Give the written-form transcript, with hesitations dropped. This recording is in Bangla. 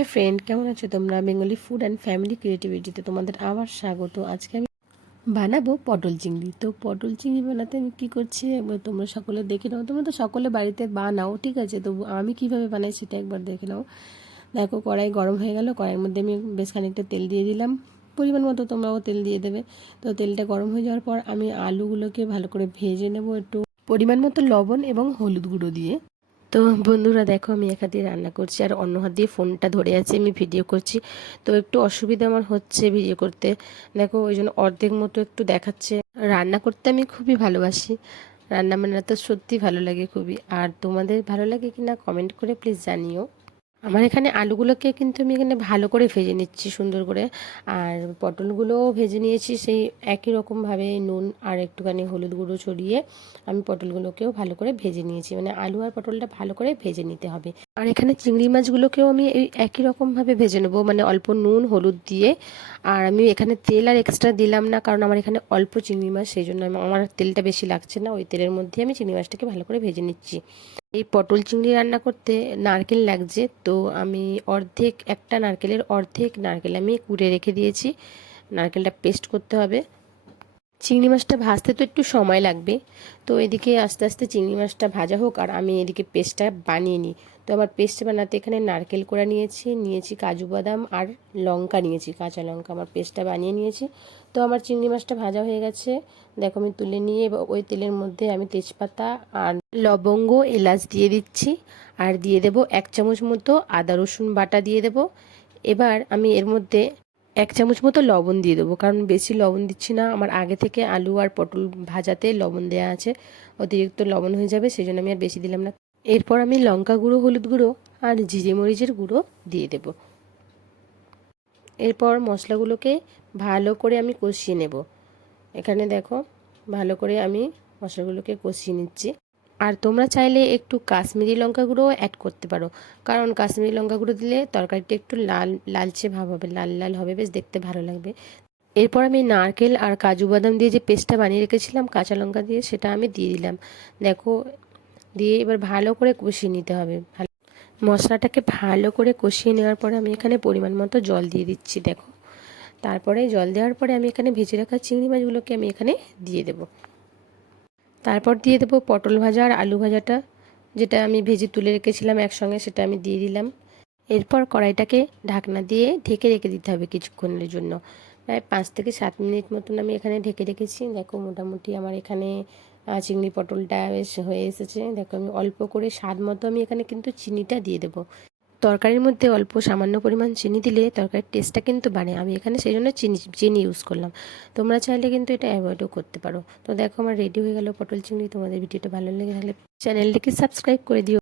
হাই ফ্রেন্ড, কেমন আছো তোমরা? বেঙ্গলি ফুড অ্যান্ড ফ্যামিলি ক্রিয়েটিভিটিতে তোমাদের আবার স্বাগত। আজকে আমি বানাবো পটল চিংড়ি। তো পটল চিংড়ি বানাতে আমি কী করছি একবার তোমরা সকলে দেখে নাও। তোমরা তো সকলে বাড়িতে বানাও, ঠিক আছে, তবু আমি কীভাবে বানাই সেটা একবার দেখে নাও। দেখো, কড়াই গরম হয়ে গেল। কড়াইয়ের মধ্যে আমি বেশ খানিকটা তেল দিয়ে দিলাম, পরিমাণ মতো তোমরাও তেল দিয়ে দেবে। তো তেলটা গরম হয়ে যাওয়ার পর আমি আলুগুলোকে ভালো করে ভেজে নেব, একটু পরিমাণ মতো লবণ এবং হলুদ গুঁড়ো দিয়ে। তো বন্ধুরা দেখো, আমি এক হাত দিয়ে রান্না করছি আর অন্য হাত দিয়ে ফোনটা ধরে আছে, আমি ভিডিও করছি। তো একটু অসুবিধা আমার হচ্ছে ভিডিও করতে, দেখো ওই জন্য অর্ধেক মতো একটু দেখাচ্ছে। রান্না করতে আমি খুবই ভালোবাসি, রান্না বান্না তো সত্যি ভালো লাগে খুবই। আর তোমাদের ভালো লাগে কি না কমেন্ট করে প্লিজ জানিও। আমার এখানে আলুগুলোকে কিন্তু আমি এখানে ভালো করে ভেজে নিচ্ছি সুন্দর করে, আর পটলগুলোও ভেজে নিয়েছি সেই একই রকমভাবে নুন আর একটুখানি হলুদ গুঁড়ো ছড়িয়ে আমি পটলগুলোকেও ভালো করে ভেজে নিয়েছি। মানে আলু আর পটলটা ভালো করে ভেজে নিতে হবে। আর এখানে চিংড়ি মাছগুলোকেও আমি এই একই রকমভাবে ভেজে নেবো, মানে অল্প নুন হলুদ দিয়ে। আর আমি এখানে তেল আর এক্সট্রা দিলাম না, কারণ আমার এখানে অল্প চিংড়ি মাছ, সেই জন্য আমার তেলটা বেশি লাগছে না। ওই তেলের মধ্যে আমি চিংড়ি মাছটাকে ভালো করে ভেজে নিচ্ছি। এই পটল চিংড়ি রান্না করতে নারকেল লাগছে, তো আমি একটা নারকেলের অর্ধেক নারকেল আমি কুড়ে রেখে দিয়েছি। নারকেলটা পেস্ট করতে হবে। চিংড়ি মাছটা ভাজতে তো একটু সময় লাগবে, তো এদিকে আস্তে আস্তে চিংড়ি মাছটা ভাজা হোক আর আমি এদিকে পেস্টটা বানিয়ে নিই। তো আমার পেস্ট বানাতে এখানে নারকেল কোড়া নিয়েছি কাজু বাদাম আর লঙ্কা নিয়েছি, কাঁচা লঙ্কা। আমার পেস্টটা বানিয়ে নিয়েছি। তো আমার চিংড়ি মাছটা ভাজা হয়ে গেছে, দেখো আমি তুলে নিয়ে ওই তেলের মধ্যে আমি তেজপাতা আর লবঙ্গ এলাচ দিয়ে দিচ্ছি, আর দিয়ে দেব 1 চামচ মতো আদা রসুন বাটা দিয়ে দেব। এবার আমি এর মধ্যে 1 চামচ মতো লবণ দিয়ে দেবো, কারণ বেশি লবণ দিচ্ছি না, আমার আগে থেকে আলু আর পটল ভাজাতে লবণ দেওয়া আছে, অতিরিক্ত লবণ হয়ে যাবে, সেই জন্য আমি আর বেশি দিলাম না। এরপর আমি লঙ্কা গুঁড়ো, হলুদ গুঁড়ো আর জিরে মরিচের গুঁড়ো দিয়ে দেব। এরপর মশলাগুলোকে ভালো করে আমি কষিয়ে নেব। এখানে দেখো ভালো করে আমি মশলাগুলোকে কষিয়ে নিচ্ছি। আর তোমরা চাইলে একটু কাশ্মীরি লঙ্কা গুঁড়োও অ্যাড করতে পারো, কারণ কাশ্মীরি লঙ্কা গুঁড়ো দিলে তরকারিটা একটু লালচে ভাব হবে, লাল লাল হবে, বেশ দেখতে ভালো লাগবে। এরপর আমি নারকেল আর কাজু বাদাম দিয়ে যে পেস্টটা বানিয়ে রেখেছিলাম কাঁচা লঙ্কা দিয়ে, সেটা আমি দিয়ে দিলাম। দেখো, দিয়ে এবার ভালো করে কষিয়ে নিতে হবে। মশলাটাকে ভালো করে কষিয়ে নেওয়ার পরে আমি এখানে পরিমাণ মতো জল দিয়ে দিচ্ছি। দেখো, তারপরে জল দেওয়ার পরে আমি এখানে ভেজে রাখা চিংড়ি মাছগুলোকে আমি এখানে দিয়ে দেবো। তারপর দিয়ে দেবো পটল ভাজা আর আলু ভাজাটা, যেটা আমি ভেজে তুলে রেখেছিলাম একসঙ্গে, সেটা আমি দিয়ে দিলাম। এরপর কড়াইটাকে ঢাকনা দিয়ে ঢেকে রেখে দিতে হবে কিছুক্ষণের জন্য, প্রায় 5 থেকে 7 মিনিট মতন আমি এখানে ঢেকে রেখেছি। দেখো মোটামুটি আমার এখানে চিংড়ি পটলটা বেশ হয়ে এসেছে। দেখো, আমি অল্প করে স্বাদ মতো আমি এখানে কিন্তু চিনিটা দিয়ে দেবো। তরকারির মধ্যে অল্প সামান্য পরিমাণ চিনি দিলে তরকারির টেস্টটা কিন্তু বাড়ে, আমি এখানে সেই জন্য চিনি ইউজ করলাম। তোমরা চাইলে কিন্তু এটা অ্যাভয়েডও করতে পারো। তো দেখো, আমার রেডি হয়ে গেল পটল চিংড়ি। তোমাদের ভিডিওটা ভালো লেগে থাকলে চ্যানেলটিকে সাবস্ক্রাইব করে দিও।